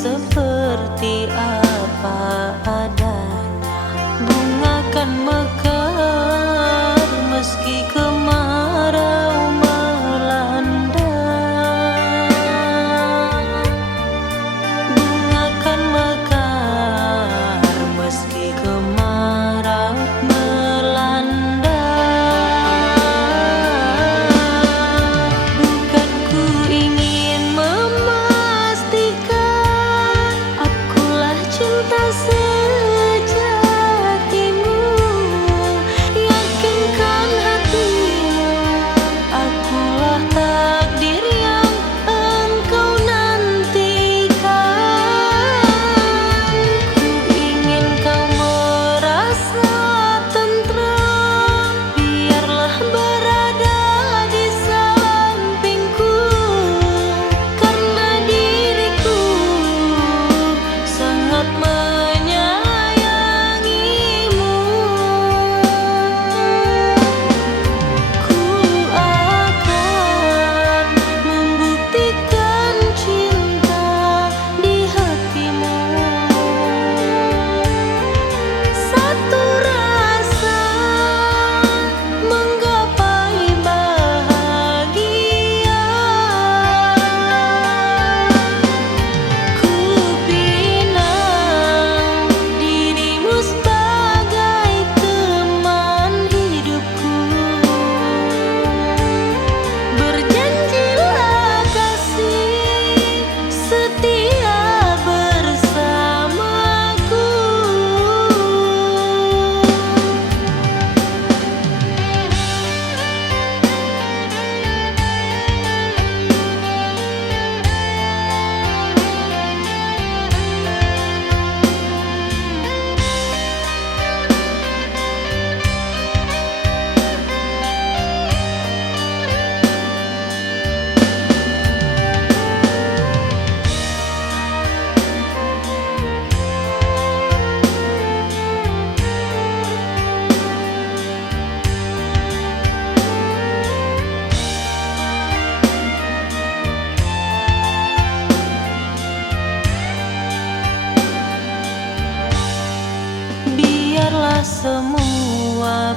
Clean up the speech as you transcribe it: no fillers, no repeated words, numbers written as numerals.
seperti apa adanya. Bunga kan mekar meski kemarau melanda. Bunga kan mekar meski kemarau melanda. Bukan ku ingin memastikan akulah cinta sejatimu. Yakinkan hatimu, akulah takdir yang engkau nantikan. Ku ingin kau merasa tentram, biarlah berada di sampingku, karena diriku sangat menyayangimu. Ku akan membuktikan cinta di hatimu. Satu rasa menggapai bahagia. Ku pinang dirimu sebagai teman hidupku. Berjanjilah kasih setia bersamaku. Biarlah semua